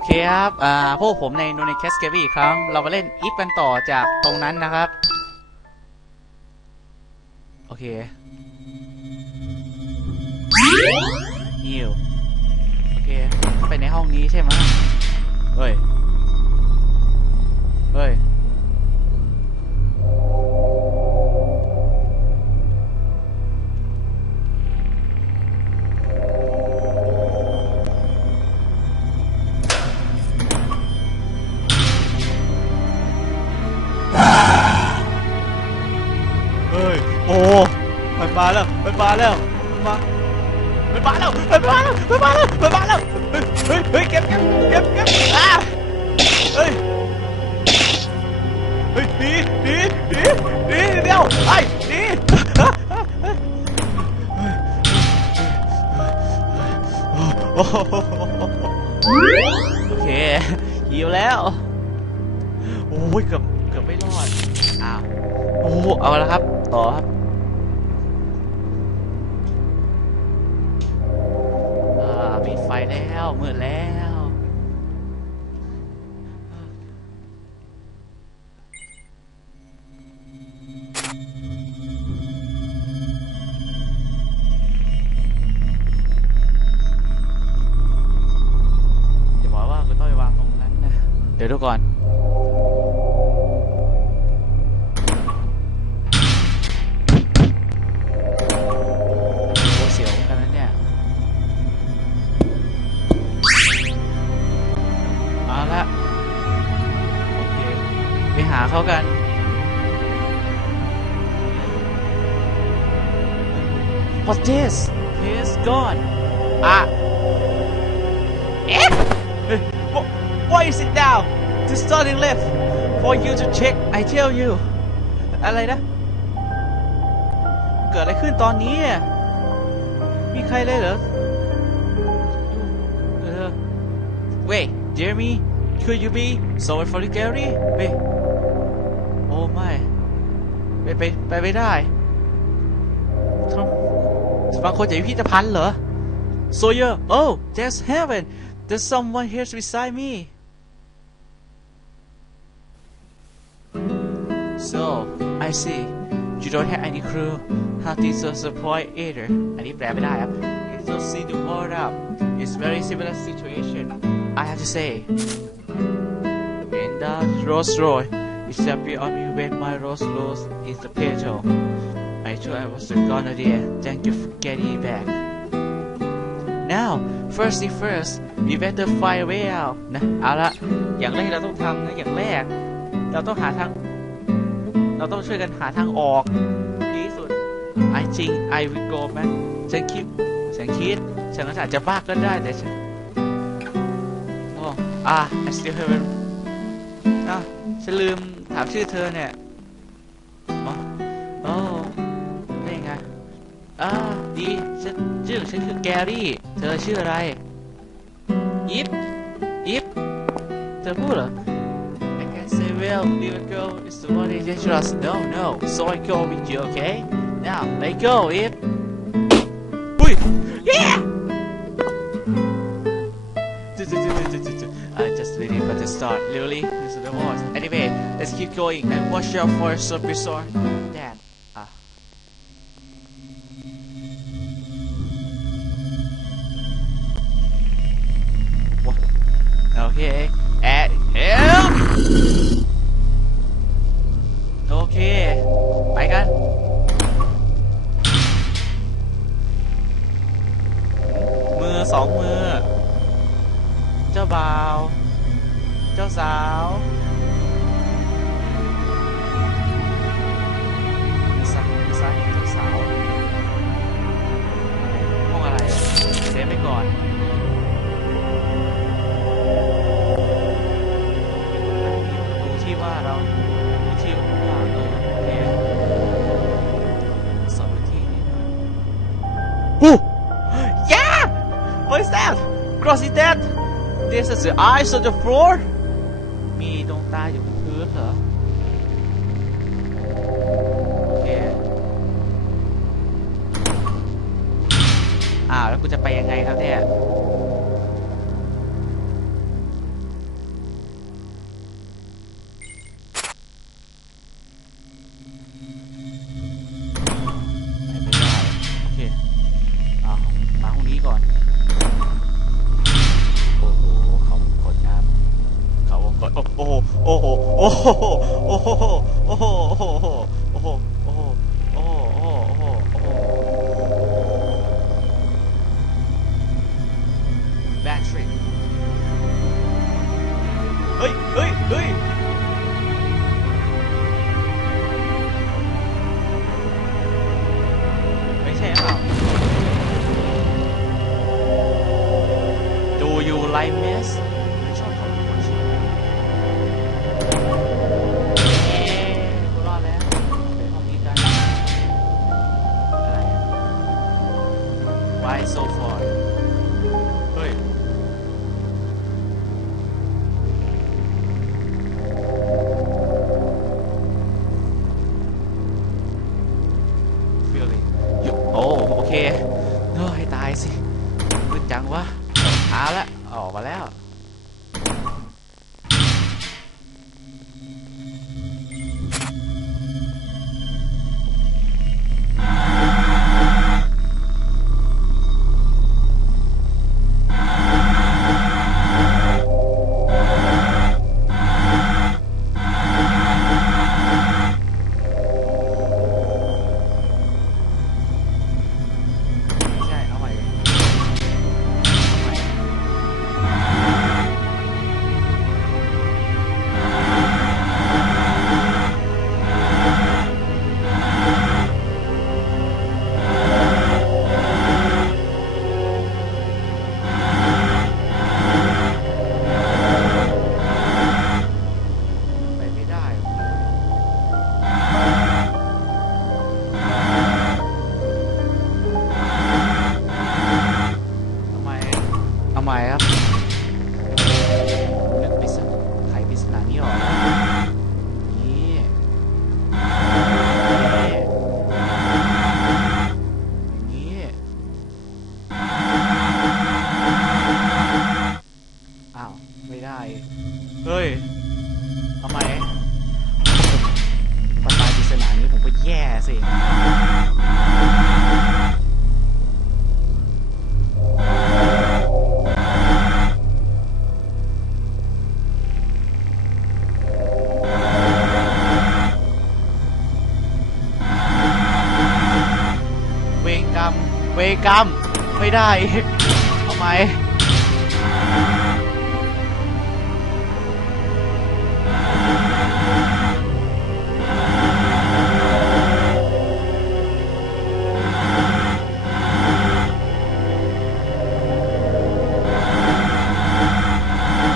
โอเคครับ อ่า พวกผมในโนเนคสเกวีอีกครั้ง เรามาเล่นอีฟกันต่อจากตรงนั้นนะครับ โอเคนิวโอเคไปในห้องนี้ใช่ไหมเฮ้ย เฮ้ย อ้มันมาแล้วมันมาแล้วมันมามันมาแล้วมันมาแล้วมันมาแล้วมันมาแล้วเฮ้ยเฮ้ยเก็บเก็บเก็บเก็บอ่าเฮ้ยเฮ้ยหนีหนีหนีหนีเดี๋ยวไอ้หนีโอ้โหโอเคหิวแล้วโอ้ยเกือบเกือบไม่รอดอ้าวโอ้เอาละครับ ต่อครับ แล้วมืดแล้ว หาเขากัน What's this? He's gone. Ah. Eh? Wh- Why is it now? The starting left for you to check. I tell you. อะไรนะ เกิดอะไรขึ้นตอนนี้อะ มีใครเลยเหรอเออ Wait Jeremy could you be sorry for the Gary Wait โอ้ไม่ ไปไปไปไม่ได้ทำบางคนอยากพิพิธภัณฑ์เหรอ Sawyer oh that's heaven there's someone here beside me so I see you don't have any clue how this was a point either อันนี้แปลไม่ได้ครับ It's just see the world out it's very similar situation I have to say in the Rolls Royce it's a bit on me when my Rolls Royce is the petrol I thought I was gonna there thank you for getting it back now first thing first we better find a way out นะเอาละอย่างแรกเราต้องทำนะอย่างแรก เราต้องหาทาง เราต้องช่วยกันหาทางออกดีสุด I think I will go back ฉันคิดฉันคิดฉันอาจจะบ้าก็ได้แต่ฉันโอ้อะ I still haven't อะฉันลืม ถามชื่อเธอเนี่ยโอ้ได้ไงอ่าดีฉันชื่อฉันคือแกรี่ เธอชื่ออะไรยิปยิปเธอพูดเหรอ I can say, well, little girl is the one that dangerous. No, no. So I go with you, okay? Now, let go, it. Wait! Yeah! I just waiting for the start. Really? This is the worst. Anyway, let's keep going and watch out for some resort. Dad. Ah. What? Okay. And help! โอเคไปกันมือสองมือ เจ้าบ่าว เจ้าสาวมือซ้ายมือซ้ายเจ้าสาวห้องอะไรอะเซฟไปก่อน ดูที่ว่าเราดูที่ว่าเออโอเคสอบไปที่นี่หู yeah what is that cross is that this is the eyes on the floor มีดวงตาอยู่บนพื้นเหรอ โอเค อ้าว แล้วกูจะไปยังไงครับเนี่ย 哦哦哦吼哦吼吼哦吼哦吼吼吼 fire. กรรม ไม่ได้ทำไม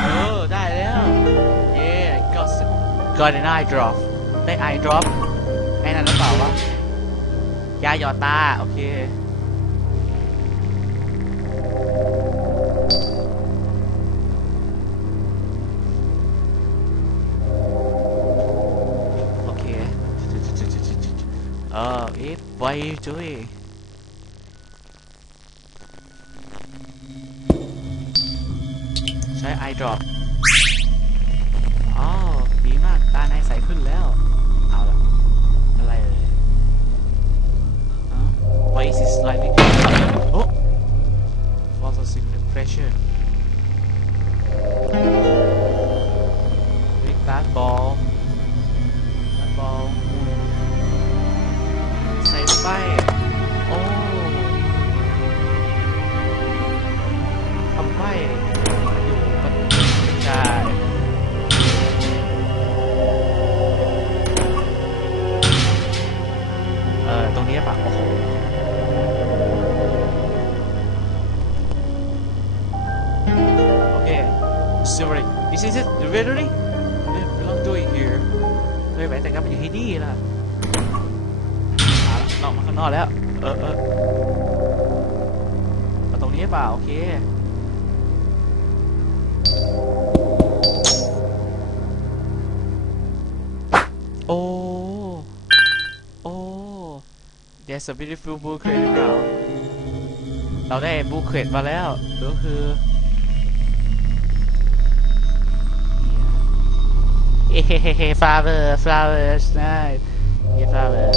เออได้แล้วเย้ got got an eye drop ได้ eye drop ไอ้นั่นหรือเปล่าวะยาหยอดตา โอเค ไวจุ้ยใช้ไอดรอปอ๋อดีมาก ตาในใสขึ้นแล้ว เอาละอะไรเลยอ๋อ Why is ไลด์โอ้พอ Oh! Falls a secret pressure. เฮ้ยไปแต่งงานมันอยู่ที่นี่ล่ะเอาละนอกมาข้างนอกแล้ว เออเออเอาตรงนี้เปล่า โอเคโอ้โอ้ There's a beautiful blue crate หรือเปล่าเราได้บูเครตมาแล้วก็คือ father, flowers, no. Yeah, father.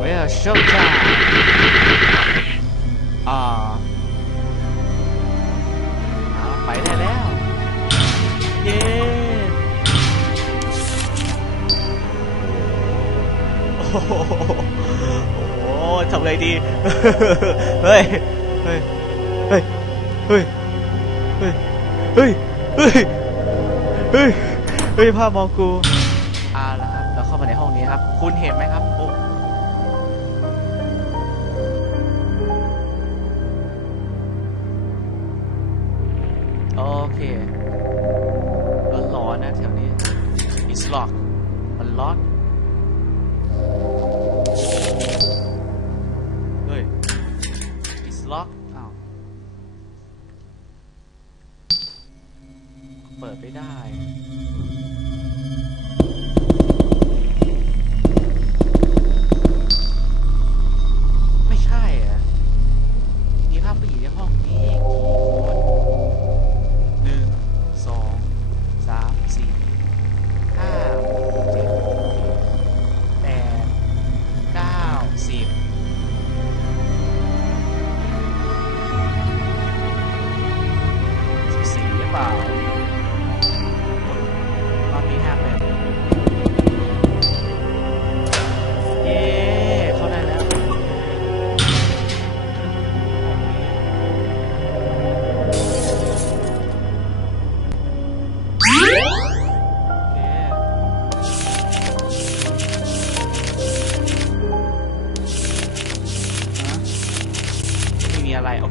Well, showtime! Ah. Uh. ไปได้แล้ว เย้โอ้โหทำไรดี เฮ้ย เฮ้ย เฮ้ย เฮ้ย เฮ้ย เฮ้ย เฮ้ย เฮ้ยภาพมองกูอ่าแล้วครับเราเข้ามาในห้องนี้ครับ คุณเห็นไหมครับโอ้โอเคร้อนๆนะแถวนี้ it's locked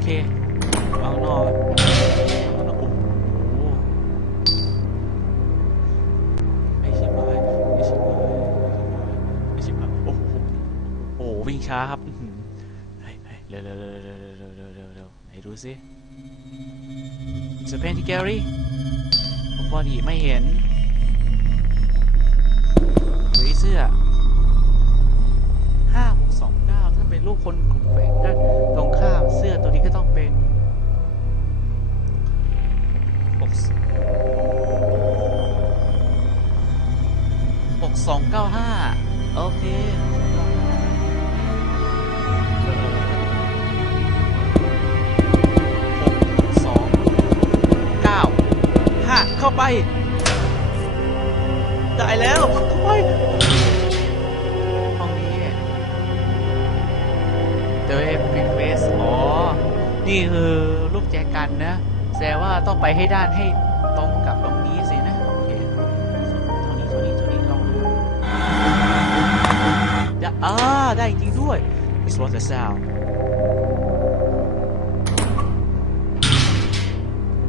มีอะไรโอเคเอนอกเอานอกโอ้โหไม่ใช่ไม้ไม่ใช่ไม้ไม่ใช่ไม้โอ้โหโอ้โหวิ่งช้าครับอื้อหือเฮ้ยเฮ้ยเร็วเร็วเร็วเร็วเร็วเร็วเร็วเร็วไหนดูสิสเปนที่แกรี่บอดีไม่เห็นหรือเสื้อห้าหกสองเก้าถ้าเป็นรูปคนกลุ่มแฝงด้านตรง สองเก้าห้าโอเคสองเก้าห้าเข้าไป ได้แล้วเข้าไปห้องนี้ The Epic Face อ๋อ นี่คือลูกแจกันนะแสดงว่าต้องไปให้ด้านให้ ได้จริงด้วย This was the sound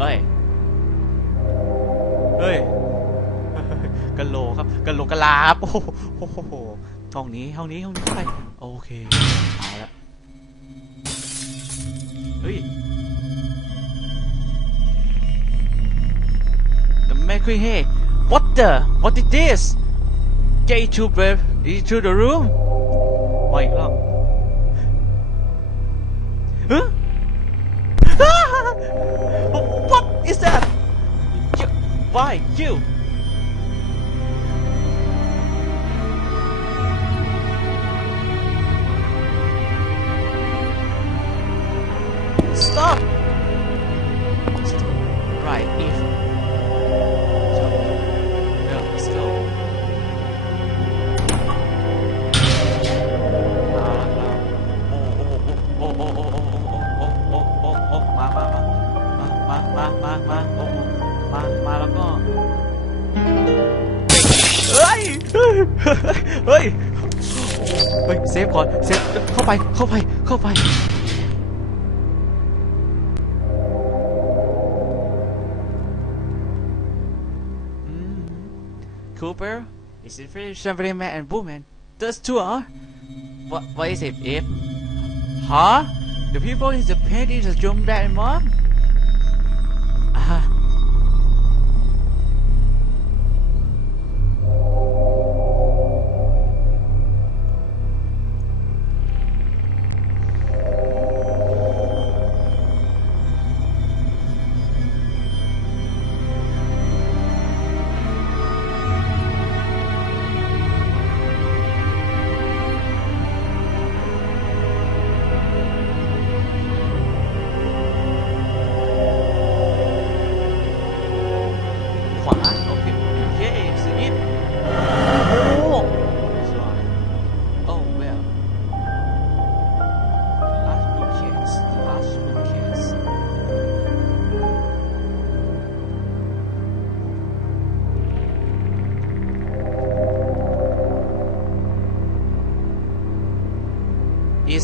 เฮ้ย เฮ้ยกะโหลครับกะโหลกะลาครับโอ้โหห้องนี้ห้องนี้ห้องนี้ไปโอเคเอาละเฮ้ย The man quick hey What the What is this Get to bed into the room มาอีกรอบฮะ What is that You- Why you Stop! Right, if. Yeah, มามามามามาโอ้มามาแล้วก็เฮ้ยเฮ้ยเฮ้ยเฮ้ยเซฟก่อนเซฟเข้าไปเข้าไปเข้าไป Mm. Cooper, is it very somebody man and woman? Those two are? What, what is it, if? Huh? The people in the painting is your dad and mom?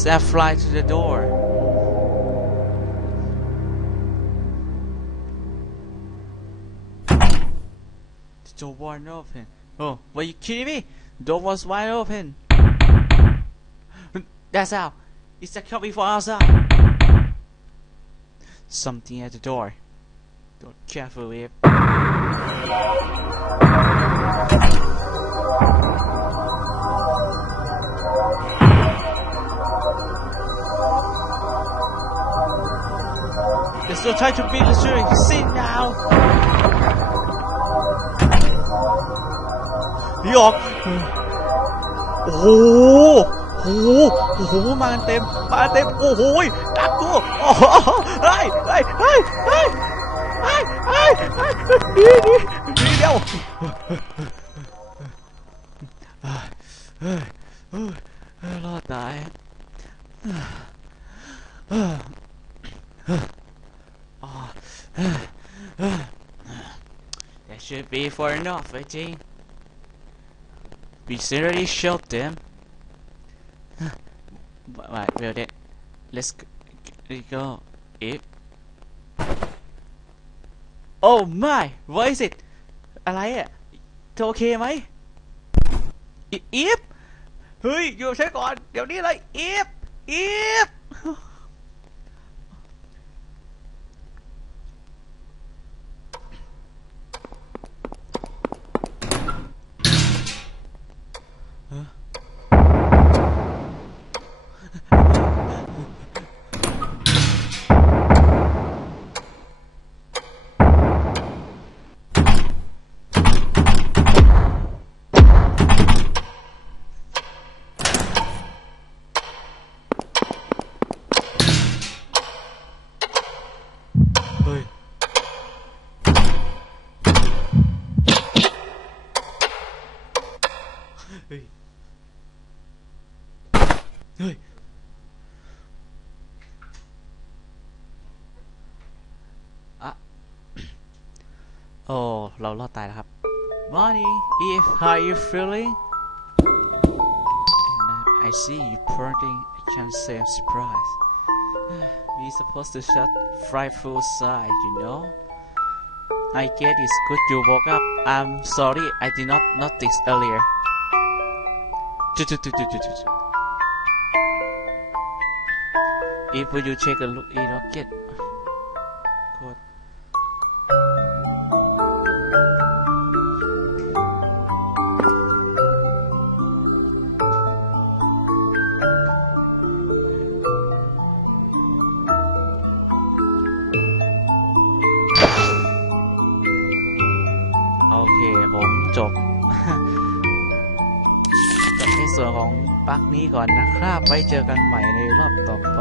And fly to the door. The door wasn't open. Oh, were you kidding me? Door was wide open. That's out. It's a copy for us. Something at the door. Don't careful, Eve. There's no time to be the See now. พี่ออโอ้โหโอ้โหโอ้โห มากันเต็ม มาเต็ม โอ้โหดักกูโอ้โหเฮ้ยเฮ้ยเฮ้ยเฮ้ยเฮ้ยเฮ้ยเฮ้ยหนีหนีหนีเดียวเฮ้ยเฮ้ยเฮ้ยเฮ้ยรอดตาย should be for enough, I think. We already shot them. But, right, well then, let's go. Let's go. If. Oh my! What is it? อะไรอะเธอโอเคไหมอีอีฟเฮ้ย อยู่ใช้ก่อน เดี๋ยวนี้เลยอีฟอีฟ ฮ้ย เฮ้ย อะ โอ้ เรารอดตายแล้วครับ Morning if how you feeling And I see you pointing I can say I'm surprised we supposed to shut frightful side, you know? I get it's good you woke up. I'm sorry I did not notice earlier. If you check a look, it'll get. นี้ก่อนนะครับ ไว้เจอกันใหม่ในรอบต่อไป